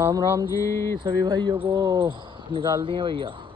राम राम जी सभी भाइयों को। निकाल दिए भैया।